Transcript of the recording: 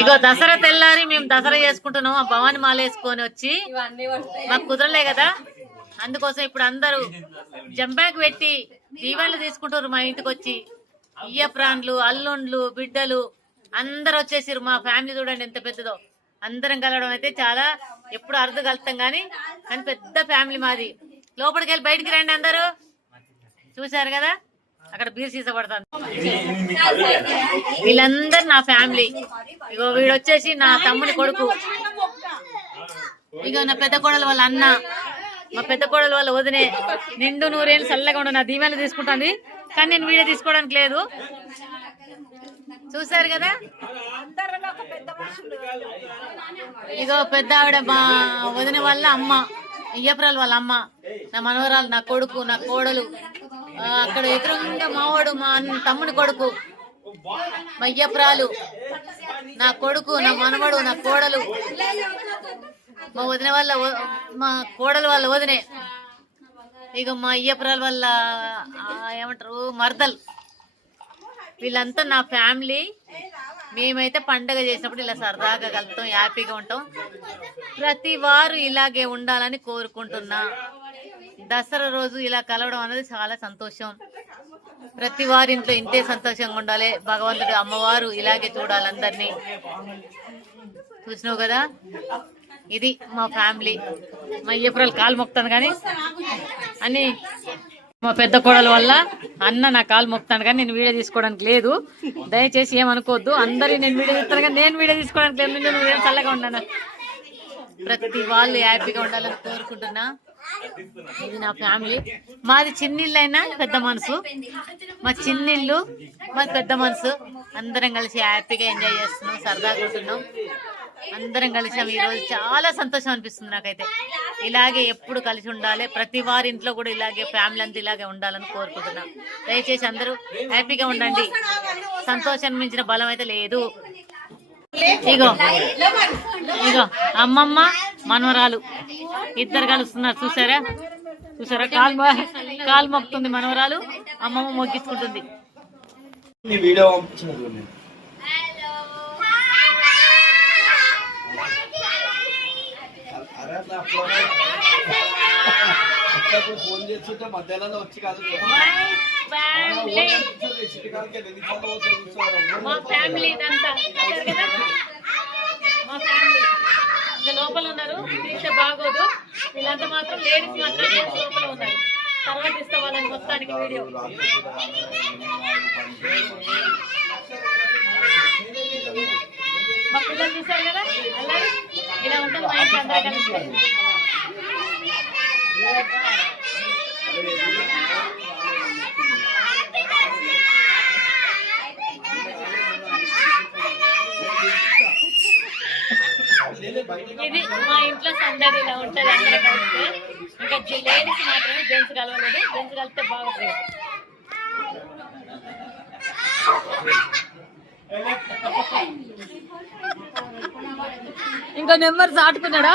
ఇగో దసరా తెల్లారి మేము దసరా చేసుకుంటున్నాం. ఆ భవాని మాల వేసుకొని వచ్చి మాకు కుదరలే కదా. అందుకోసం ఇప్పుడు అందరూ జంబాక్ పెట్టి దీవాళ్ళు తీసుకుంటారు మా ఇంటికి వచ్చి. ఇయ్య ప్రాణులు అల్లుండ్లు బిడ్డలు అందరు వచ్చేసారు మా ఫ్యామిలీ చూడండి ఎంత పెద్దదో. అందరం కలవడం అయితే చాలా ఎప్పుడు అర్థం కలుతాం కానీ కానీ పెద్ద ఫ్యామిలీ మాది. లోపలికి వెళ్ళి బయటికి రండి అందరూ. చూశారు కదా? అక్కడ బీర్ సీస పడుతుంది. వీళ్ళందరూ నా ఫ్యామిలీ. ఇగో వీడు వచ్చేసి నా తమ్ముని కొడుకు. ఇగో నా పెద్ద కోడలు వాళ్ళ అన్న. మా పెద్ద కోడలు వాళ్ళ వదినే. నిండు నూరేళ్ళు చల్లగా ఉండు నా దీవెన తీసుకుంటుంది. కానీ నేను వీడియో తీసుకోవడానికి లేదు. చూసారు కదా? ఇగో పెద్ద ఆవిడ మా వదిన వాళ్ళ అమ్మ. అయ్యపురాలు వాళ్ళ అమ్మ. నా మనవరాలు నా కొడుకు నా కోడలు. అక్కడ ఎదురుగుండే మావాడు మా తమ్ముడి కొడుకు. మయ్యప్రాలు. నా కొడుకు నా మనవడు నా కోడలు. మా వదిన వాళ్ళ మా కోడలు వాళ్ళ వదినే. ఇక మా అయ్యపురాల వల్ల ఏమంటారు మర్దల్. వీళ్ళంతా నా ఫ్యామిలీ. మేమైతే పండగ చేసినప్పుడు ఇలా సరదాగా కలుపుతాం హ్యాపీగా ఉంటాం. ప్రతి వారు ఇలాగే ఉండాలని కోరుకుంటున్నా. దసరా రోజు ఇలా కలవడం అనేది చాలా సంతోషం. ప్రతి వారి ఇంట్లో ఇంతే సంతోషంగా ఉండాలి. భగవంతుడు అమ్మవారు ఇలాగే చూడాలి అందరినీ. చూసినావు కదా? ఇది మా ఫ్యామిలీ. మా ఏప్రిల్ కాలు మొక్తాను కానీ అని మా పెద్ద కోడల వల్ల అన్న నా కాలు మొక్తాను కానీ నేను వీడియో తీసుకోవడానికి లేదు. దయచేసి ఏమనుకోవద్దు. అందరి నేను వీడియో తీస్తాను కానీ నేను వీడియో తీసుకోవడానికి లేదు. నేను నువ్వేం చల్లగా ఉన్నాను. ప్రతి వాళ్ళు హ్యాపీగా ఉండాలని కోరుకుంటున్నా. ఇది నా ఫ్యామిలీ. మాది చిన్నిళ్ళైనా పెద్ద మనసు. మా చిన్నిళ్ళు మా పెద్ద మనసు. అందరం కలిసి హ్యాపీగా ఎంజాయ్ చేస్తున్నాం సరదాగా ఉంటున్నాం. అందరం కలిసాం ఈ రోజు చాలా సంతోషం అనిపిస్తుంది నాకైతే. ఇలాగే ఎప్పుడు కలిసి ఉండాలి. ప్రతి వారి ఇంట్లో కూడా ఇలాగే ఫ్యామిలీ అంతా ఇలాగే ఉండాలని కోరుకుంటున్నా. దయచేసి అందరూ హ్యాపీగా ఉండండి. సంతోషం మించిన బలం అయితే లేదు. ఇగో ఇగో అమ్మమ్మ. మనవరాలు ఇద్దరు కలుస్తున్నారు. చూసారా? చూసారా? కాలు కాలు మొక్కుతుంది మనవరాలు. అమ్మమ్మ మొగ్గించుకుంటుంది ఫోన్ చేస్తుంటే వచ్చి కాదు. మా ఫ్యామిలీ? మా ఫ్యామిలీ. లోపల ఉన్నారు తీస్తే బాగోదు. వీళ్ళంతా మాత్రం లేడీస్ మాత్రం లేడీస్ లోపల ఉన్నారు. తర్వాత ఇస్తా వాళ్ళని మొత్తానికి వీడియో. మా పిల్లలు చూసారు కదా? అల్లరి ఇలా ఉంటుంది మా ఇంట్లో అందరూ కలిసి ఇది మా ఇంట్లో సందడి ఇలా ఉంటది అందరూ కలిస్తే. ఇంకా లేడీస్ మాత్రమే జెంట్స్ కలవలేదు. జెంట్స్ కలిస్తే బాగుంటుంది. ఇంకా నెంబర్ చాటుకున్నాడా